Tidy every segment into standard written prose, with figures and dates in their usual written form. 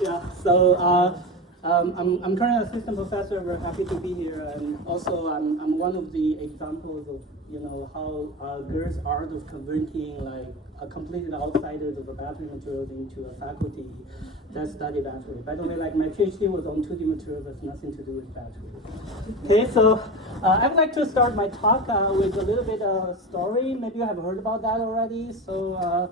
Yeah, so I'm currently assistant professor. We're happy to be here, and also I'm one of the examples of how girls' art of converting like a completely outsiders of a battery materials into a faculty that study battery. By the way, like my PhD was on 2D materials, has nothing to do with battery. Okay, so I would like to start my talk with a little bit of story. Maybe you have heard about that already. So.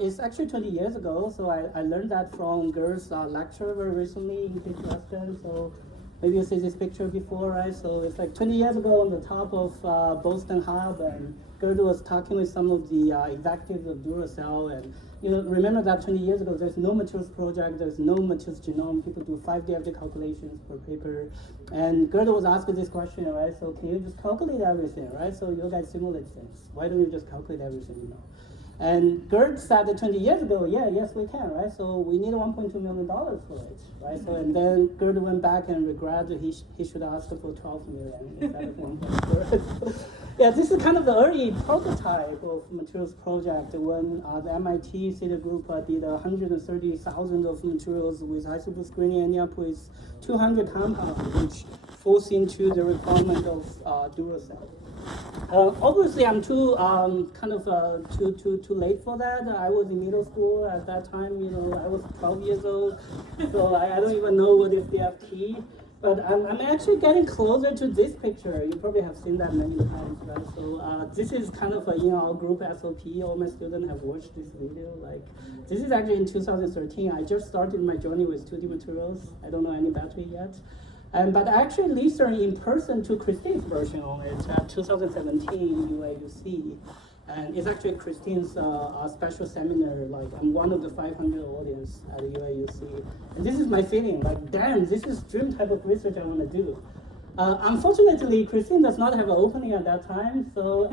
It's actually 20 years ago, so I learned that from Ger's lecture very recently in Western. So maybe you see this picture before, right? So it's like 20 years ago on the top of Boston Hub, and Ger was talking with some of the executives of Duracell, and remember that 20 years ago, there's no materials project, there's no materials genome. People do 5 DFT calculations per paper, and Gerda was asking this question, right? So can you just calculate everything, right? So you guys simulate things. Why don't you just calculate everything, And Gerd said that 20 years ago, yes, we can, right? So we need $1.2 million for it, right? So and then Gerd went back and regretted he should ask for 12 million instead of 1.2. Yeah, this is kind of the early prototype of materials project when the MIT Ceder group did 130,000 of materials with high super screening, ending up with 200 compounds, which falls into the requirement of Duracell. Obviously, I'm too late for that. I was in middle school at that time. I was 12 years old, so I don't even know what is DFT. But I'm actually getting closer to this picture. You probably have seen that many times, right? So this is kind of our group SOP. All my students have watched this video. Like, this is actually in 2013. I just started my journey with 2D materials. I don't know any battery yet. But I actually listened in person to Christine's version on it at 2017 UAUC. And it's actually Christine's special seminar. Like, I'm one of the 500 audience at UAUC. And this is my feeling, like, damn, this is dream type of research I want to do. Unfortunately, Christine does not have an opening at that time. So,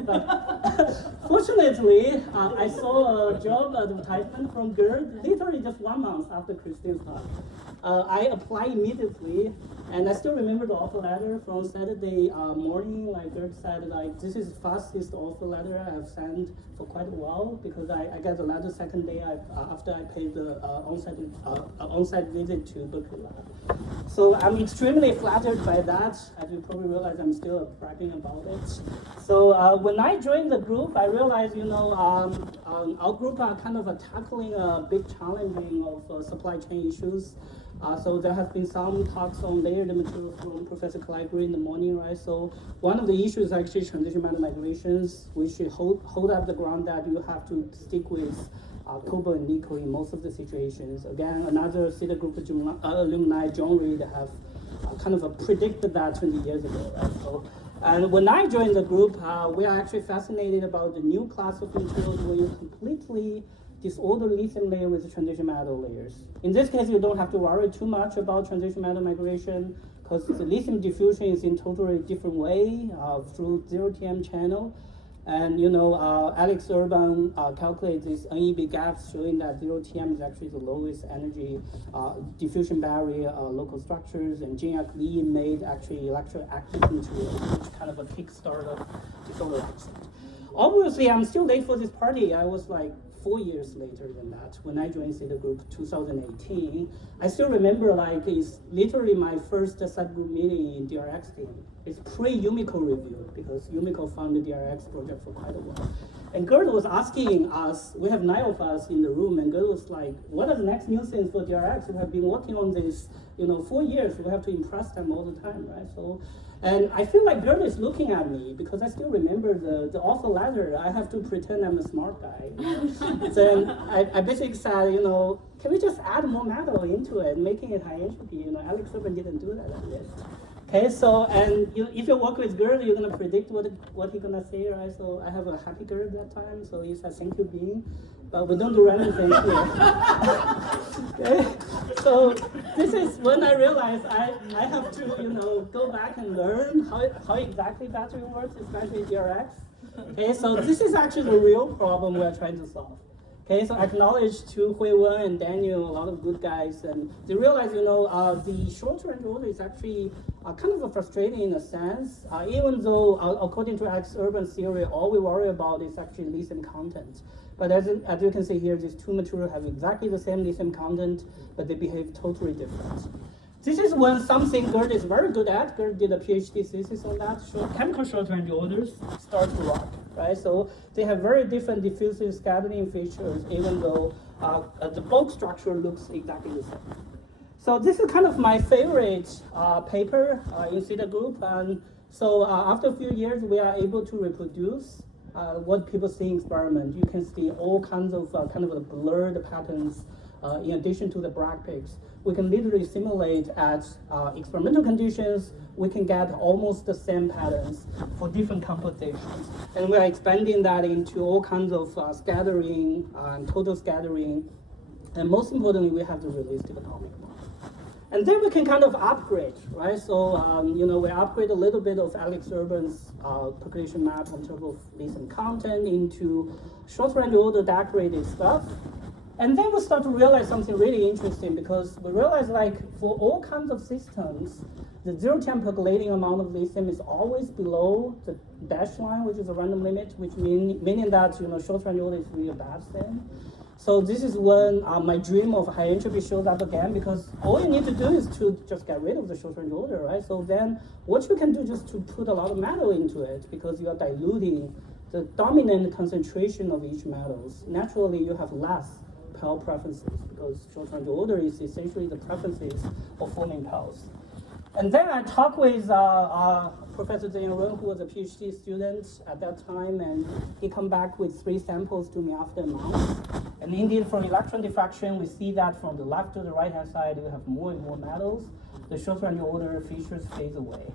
fortunately, I saw a job advertisement from Gerd literally just 1 month after Christine's talk. I applied immediately, and I still remember the offer letter from Saturday morning. Like Gerd said, like, this is the fastest offer letter I've sent for quite a while, because I got the letter second day after I paid the on-site visit to Berkeley Lab. So I'm extremely flattered by that. As you probably realize, I'm still bragging about it. So when I joined the group, I realized, our group are kind of tackling a big challenging of supply chain issues. So there have been some talks on layered materials from Professor Calabria in the morning, right? So one of the issues is actually transition metal migrations, which hold up the ground that you have to stick with cobalt and nickel in most of the situations. Again, another Ceder group of alumni, John Reed, have kind of predicted that 20 years ago, right? So, and when I joined the group, we are actually fascinated about the new class of materials where you completely disorder lithium layer with the transition metal layers. In this case, you don't have to worry too much about transition metal migration, because the lithium diffusion is in totally different way through 0TM channel. And Alex Urban calculates these NEB gaps, showing that 0TM is actually the lowest energy diffusion barrier local structures. And Jin-Yak Lee made actually electroactive material, which kind of a kickstart of disorder accent. Obviously, I'm still late for this party. I was like 4 years later than that when I joined Ceder Group 2018. I still remember, like, it's literally my first subgroup meeting in DRX team. It's pre-Yumiko review, because Yumiko founded the DRX project for quite a while. And Gerd was asking us, we have 9 of us in the room, and Gerd was like, what are the next new things for DRX? We have been working on this, 4 years. We have to impress them all the time, right? So, and I feel like Gerd is looking at me, because I still remember the offer letter. I have to pretend I'm a smart guy. Then I basically said, can we just add more metal into it, making it high entropy? Alex Urban didn't do that at least. Okay, so, and if you work with Gerd, you're gonna predict what he's gonna say, right? So I have a happy Gerd that time, so he said, thank you, Bean, but we don't do random things here. Okay, so this is when I realized I have to, go back and learn how exactly battery works, especially DRX. Okay, so this is actually the real problem we're trying to solve. Okay, so I acknowledge to Hui Wen and Daniel, a lot of good guys, and they realize, the short-range order is actually kind of frustrating in a sense, even though, according to Alex Urban's theory, all we worry about is actually lithium content. But as you can see here, these two materials have exactly the same lithium content, but they behave totally different. This is when something Gerd is very good at. Gerd did a PhD thesis on that. Chemical short-range orders start to rock, right? So they have very different diffusive scattering features, even though the bulk structure looks exactly the same. So this is kind of my favorite paper in Ceder group. And so after a few years, we are able to reproduce what people see in experiment. You can see all kinds of kind of blurred patterns in addition to the bragg peaks. We can literally simulate at experimental conditions. We can get almost the same patterns for different compositions. And we are expanding that into all kinds of scattering and total scattering. And most importantly, we have the realistic atomic model. And then we can kind of upgrade, right? So, we upgrade a little bit of Alex Gerbrand's percolation map in terms of lithium content into short-range order decorated stuff. And then we start to realize something really interesting, because we realize, like, for all kinds of systems, the zero-time percolating amount of lithium is always below the dash line, which is a random limit, which meaning that short-range order is really a bad thing. So this is when my dream of high entropy shows up again, because all you need to do is to just get rid of the short-range order, right? So then what you can do just to put a lot of metal into it, because you are diluting the dominant concentration of each metals. Naturally, you have less Pell preferences, because short-range order is essentially the preferences of forming Pells. And then I talked with Professor Gerbrand, who was a PhD student at that time, and he come back with 3 samples to me after a month. And indeed, from electron diffraction, we see that from the left to the right-hand side, you have more and more metals. The short-range order features fade away.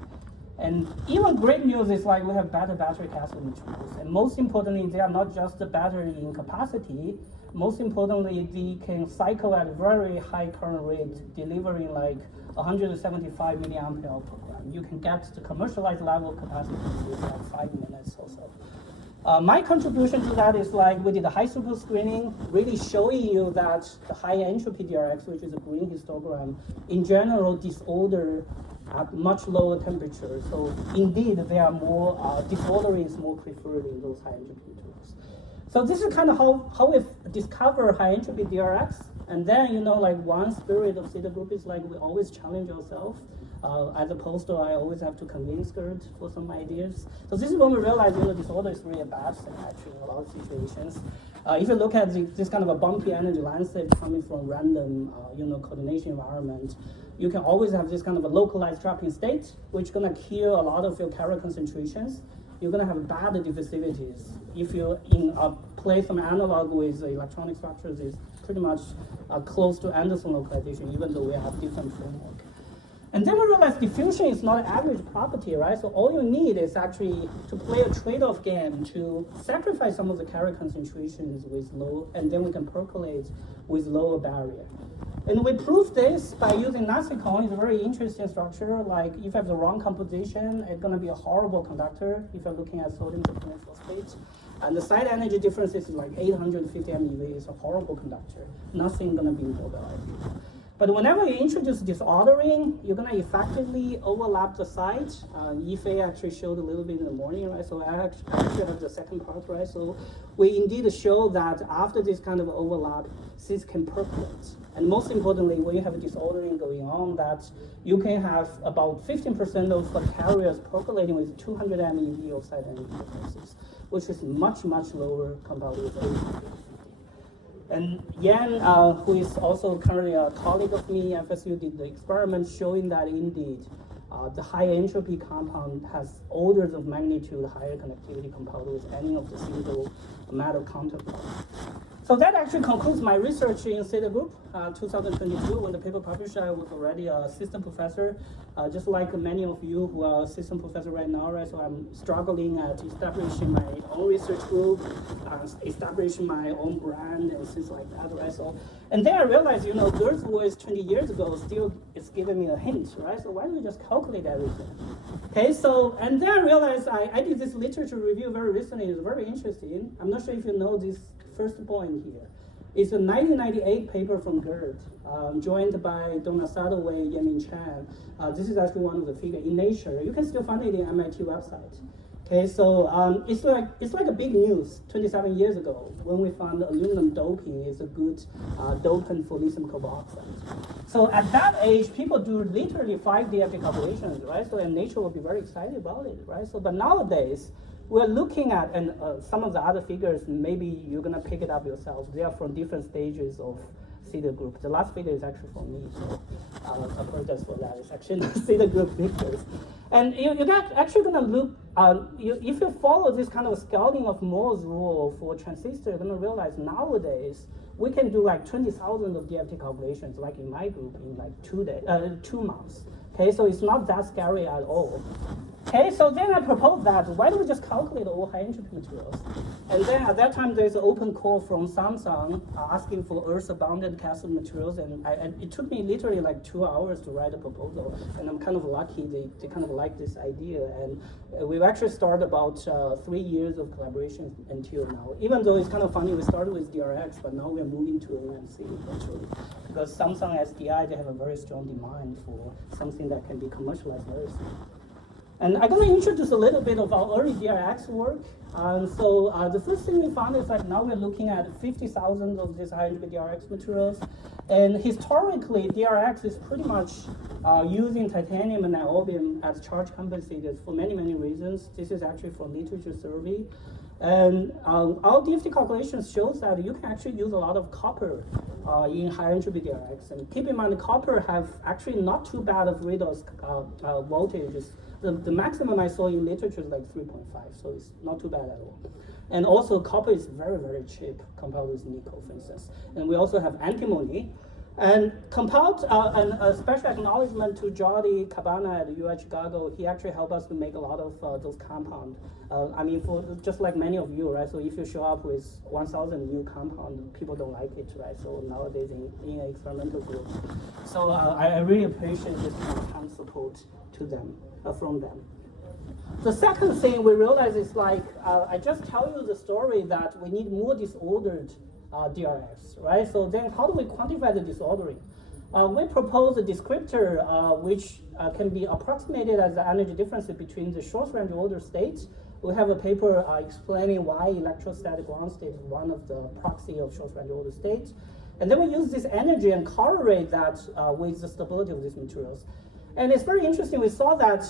And even great news is, like, we have better battery cathode materials. And most importantly, they are not just the battery in capacity. Most importantly, they can cycle at a very high current rate, delivering like 175 milliampere per gram. You can get the commercialized level of capacity in like 5 minutes or so. My contribution to that is, like, we did a high throughput screening, really showing you that the high entropy DRX, which is a green histogram, in general disorder at much lower temperatures. So indeed, there are more disordering is more preferred in those high entropy tools. So this is kind of how we discover high entropy DRX. And then, like, one spirit of Ceder group is, like, we always challenge ourselves. As a postdoc, I always have to convince Gerd for some ideas. So this is when we realize, disorder is really a bad thing, actually, in a lot of situations. If you look at this kind of a bumpy energy landscape coming from random, coordination environment, you can always have this kind of a localized trapping state, which is going to kill a lot of your carrier concentrations. You're going to have bad diffusivities. If you're in a place from analog with electronic structures, is pretty much close to Anderson localization, even though we have different framework. And then we realize diffusion is not an average property, right? So all you need is actually to play a trade-off game to sacrifice some of the carrier concentrations with low, and then we can percolate with lower barrier. And we proved this by using Nasicon. It's a very interesting structure. Like, if you have the wrong composition, it's going to be a horrible conductor if you're looking at sodium permanent phosphate. And the side energy difference is like 850 MeV. It's a horrible conductor. Nothing going to be immobilized. But whenever you introduce disordering, you're going to effectively overlap the site. Yifei actually showed a little bit in the morning, right? So I actually have the second part, right? So we indeed show that after this kind of overlap, cis can percolate. And most importantly, when you have a disordering going on, that you can have about 15% of the carriers percolating with 200 MeV of side energy differences, which is much, much lower compared with 850. And Yan, who is also currently a colleague of me at FSU, did the experiment showing that indeed the high entropy compound has orders of magnitude higher conductivity compared with any of the single metal counterparts. So that actually concludes my research in Ceder group, 2022. When the paper published, I was already a assistant professor, just like many of you who are assistant professor right now, right? So I'm struggling at establishing my own research group, establishing my own brand and things like that, right? So, and then I realized, Gerd's voice 20 years ago still is giving me a hint, right? So why don't we just calculate everything? Okay, so, and then I realized I did this literature review very recently. It's very interesting. I'm not sure if you know this first point here. It's a 1998 paper from Gerd, joined by Donna Sadoway, Yamin Chan. This is actually one of the figures in Nature. You can still find it in MIT website. Okay, so it's like a big news 27 years ago when we found aluminum doping is a good dopant for lithium carboxide. So at that age, people do literally 5 DFT calculations, right? So and nature will be very excited about it, right? So but nowadays we're looking at and some of the other figures. Maybe you're gonna pick it up yourself. They are from different stages of Ceder group. The last figure is actually from me, so I apologize for that. It's actually not Ceder group figures. And you're actually going to look, if you follow this kind of scouting of Moore's rule for transistor, you're going to realize nowadays we can do like 20,000 of DFT calculations, like in my group, in like 2 months. Okay, so it's not that scary at all. Okay, so then I proposed that, why don't we just calculate all high entropy materials? And then at that time, there's an open call from Samsung asking for Earth-abundant cathode materials, and it took me literally like 2 hours to write a proposal, and I'm kind of lucky they kind of like this idea, and we've actually started about 3 years of collaboration until now. Even though it's kind of funny, we started with DRX, but now we're moving to NMC eventually, because Samsung SDI, they have a very strong demand for something that can be commercialized very soon. And I'm going to introduce a little bit of our early DRX work. So the first thing we found is that now we're looking at 50,000 of these high-entropy DRX materials. And historically, DRX is pretty much using titanium and niobium as charge compensators for many, many reasons. This is actually from literature survey. And our DFT calculations shows that you can actually use a lot of copper in high entropy DRX. And keep in mind, copper have actually not too bad of redox voltages. The maximum I saw in literature is like 3.5, so it's not too bad at all. And also, copper is very, very cheap compared with nickel, for instance. And we also have antimony. And compiled, and a special acknowledgement to Jordi Cabana at UI Chicago. He actually helped us to make a lot of those compounds. I mean, for just like many of you, right? So if you show up with 1,000 new compounds, people don't like it, right? So nowadays in an experimental group. So I really appreciate this kind of support to them, from them. The second thing we realize is like, I just tell you the story that we need more disordered DRX, right? So then how do we quantify the disordering? We propose a descriptor which can be approximated as the energy difference between the short range order states. We have a paper explaining why electrostatic ground state is one of the proxy of short range order states. And then we use this energy and correlate that with the stability of these materials. And it's very interesting, we saw that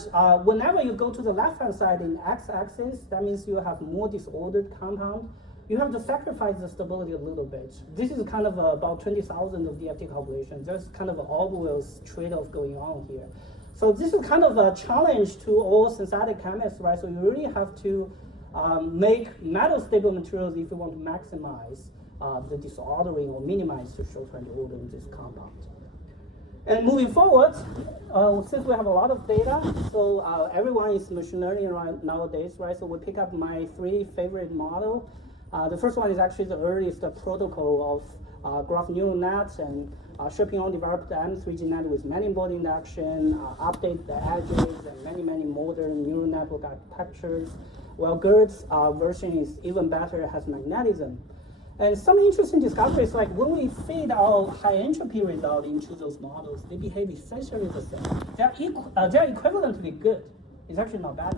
whenever you go to the left-hand side in x-axis, that means you have more disordered compound. You have to sacrifice the stability a little bit. This is kind of about 20,000 of DFT calculations. There's kind of an obvious trade-off going on here. So this is kind of a challenge to all synthetic chemists, right? So you really have to make metal-stable materials if you want to maximize the disordering or minimize the short-range order in this compound. And moving forward, since we have a lot of data, so everyone is machine learning right nowadays, right? So we pick up my 3 favorite models. The first one is actually the earliest protocol of graph neural nets, and Sherping developed the M3G net with many-body induction, update the edges, and many, many modern neural network architectures. Well, GERD's version is even better, it has magnetism. And some interesting discoveries, like when we feed our high entropy result into those models, they behave essentially the same. They're equivalently good. It's actually not bad.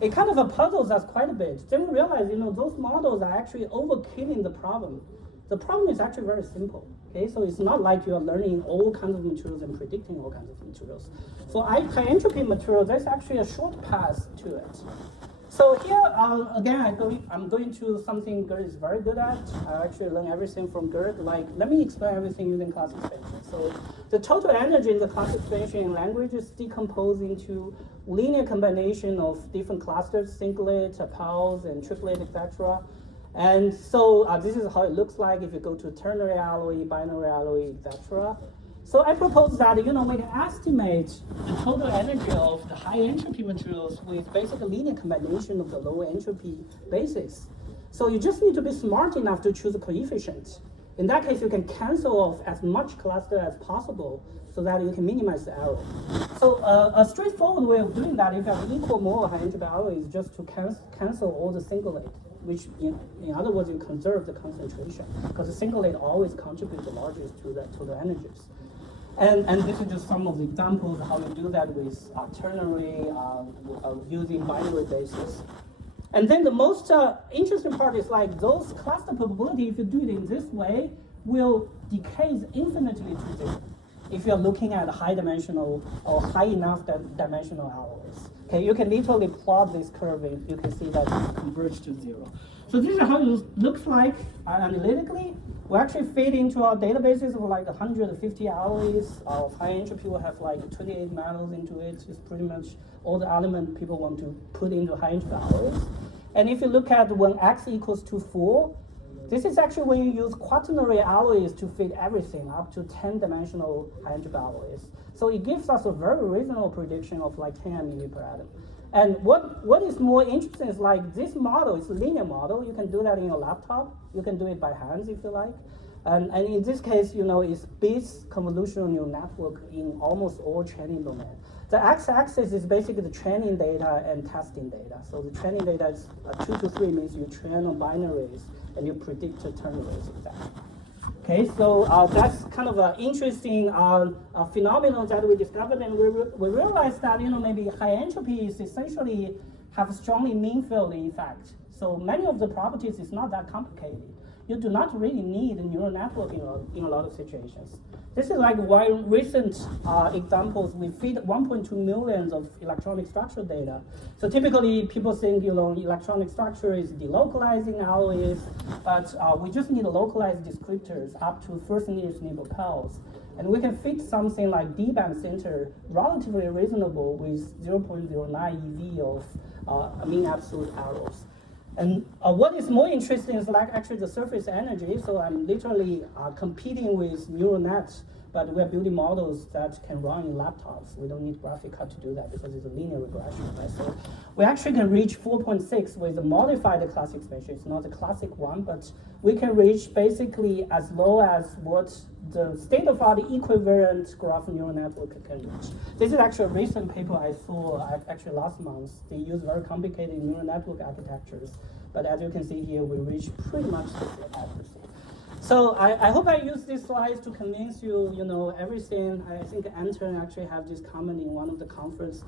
It kind of puzzles us quite a bit. Then we realize, those models are actually overkilling the problem. The problem is actually very simple. Okay, so it's not like you are learning all kinds of materials and predicting all kinds of materials. For high entropy material, there's actually a short path to it. So here, again, I'm going to something GERD is very good at. I actually learned everything from GERD. Like, let me explain everything using class expansion. So the total energy in the class expansion in language is decomposed into linear combination of different clusters, singlet, pals, and triplet, etc. And so this is how it looks like if you go to ternary alloy, binary alloy, etc. So I propose that we can estimate the total energy of the high entropy materials with basically a linear combination of the low entropy basis. So you just need to be smart enough to choose a coefficient. In that case, you can cancel off as much cluster as possible so that you can minimize the error. So a straightforward way of doing that, if you have equal more high entropy alloy, is just to cancel all the singlet, which in other words, you conserve the concentration, because the singlet always contributes the largest to the total energies. And this is just some of the examples of how you do that with ternary using binary basis. And then the most interesting part is like those cluster probability, if you do it in this way, will decay infinitely to zero if you're looking at high dimensional or high enough dimensional alloys. Okay, you can literally plot this curve and you can see that it converges to zero. So this is how it looks like analytically. We actually feed into our databases of like 150 alloys of high entropy. We have like 28 metals into it. It's pretty much all the element people want to put into high entropy alloys. And if you look at when x equals to 4, this is actually when you use quaternary alloys to fit everything up to 10-dimensional high entropy alloys. So it gives us a very reasonable prediction of like 10 MeV per atom. And what is more interesting is like this model, it's a linear model. You can do that in your laptop. You can do it by hands if you like. And in this case, you know, it's base convolutional neural network in almost all training domain. The x-axis is basically the training data and testing data. So the training data is 2 to 3 means you train on binaries and you predict the turn rates exactly. Okay, so that's kind of an interesting phenomenon that we discovered, and we realized that, you know, maybe high entropy is essentially have a strongly mean field effect. So many of the properties is not that complicated. You do not really need a neural network in a lot of situations. This is like one recent examples. We feed 1.2 million of electronic structure data. So typically people think, you know, electronic structure is delocalizing alloys, but we just need localized descriptors up to first nearest neighbor pairs. And we can fit something like D-band center relatively reasonable with 0.09 EV of mean absolute errors. And what is more interesting is like actually the surface energy. So I'm literally competing with neural nets, but we're building models that can run in laptops. We don't need graphic card to do that because it's a linear regression, right? So we actually can reach 4.6 with a modified classic expansion. It's not the classic one, but we can reach basically as low as what the state-of-art equivalent graph neural network can reach. This is actually a recent paper I saw actually last month. They use very complicated neural network architectures, but as you can see here, we reach pretty much the same accuracy. So I hope I use these slides to convince you, you know, everything. I think Anton actually have this comment in one of the conference.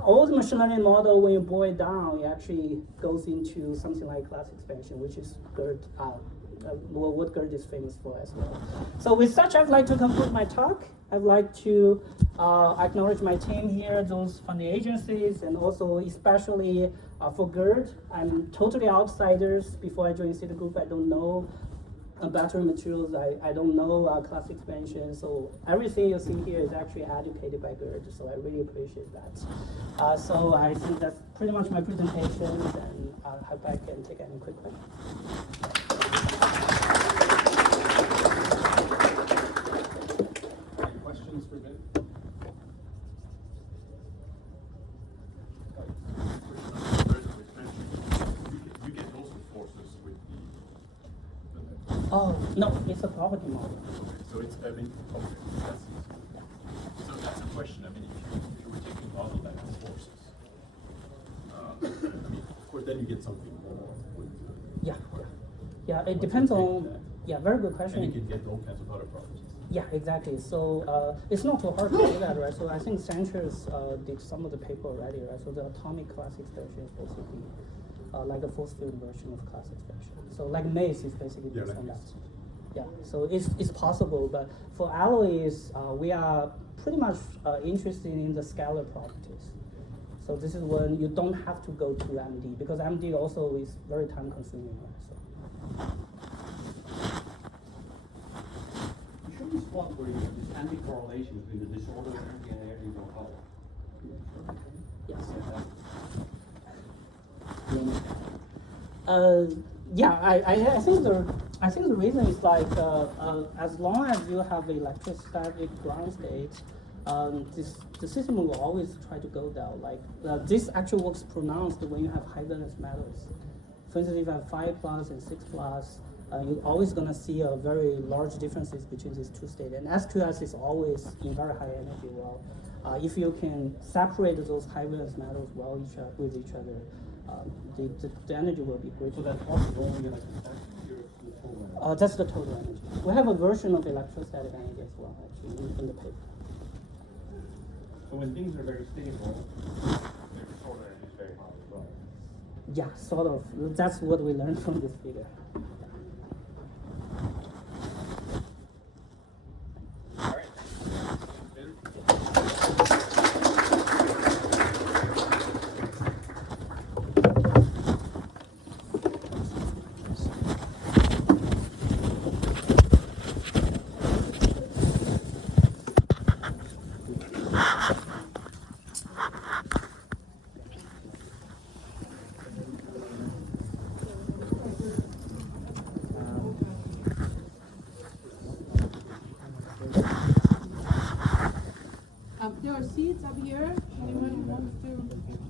All the machine learning model, when you boil it down, it actually goes into something like class expansion, which is GERD, what GERD is famous for as well. So with such, I'd like to conclude my talk. I'd like to acknowledge my team here, those funding agencies, and also especially for GERD. I'm totally outsiders. Before I joined Citigroup, I don't know battery materials, I don't know class expansion, so everything you see here is actually educated by GERD, so I really appreciate that. So I think that's pretty much my presentation, and I hope I can take any quick questions. Any questions for Ben? You get those forces with the Oh, no, it's a property model. okay, so it's, I mean, okay, that's easy. So that's a question, I mean, if you were taking a model that has forces, I mean, of course, then you get something more with Yeah, it depends on, very good question. and you can get all kinds of other properties. Yeah, exactly. So it's not too hard to do that, right? So I think Sanchez did some of the paper already, right? So the atomic class expansion is basically like a force field version of class expansion. So like maze is basically based on that. Yeah, so it's possible, but for alloys, we are pretty much interested in the scalar properties. So this is when you don't have to go to MD, because MD also is very time consuming, right? So. You show this plot where you have this anti-correlation between the disorder energy and energy of color. Yes. I think the reason is like as long as you have electrostatic ground state, the system will always try to go down. Like this actually works pronounced when you have high valence metals. For instance, if you have 5+ and 6+, you're always going to see a very large differences between these two states. And SQS is always in very high energy. Well, if you can separate those high valence metals well with each other, the energy will be great. So that's possible only like the total energy. That's the total energy. We have a version of electrostatic energy as well, actually, in the paper. So when things are very stable, the disorder energy is very high as well. Yeah, sort of. That's what we learned from this figure. All right. There are seats up here. Anyone wants to?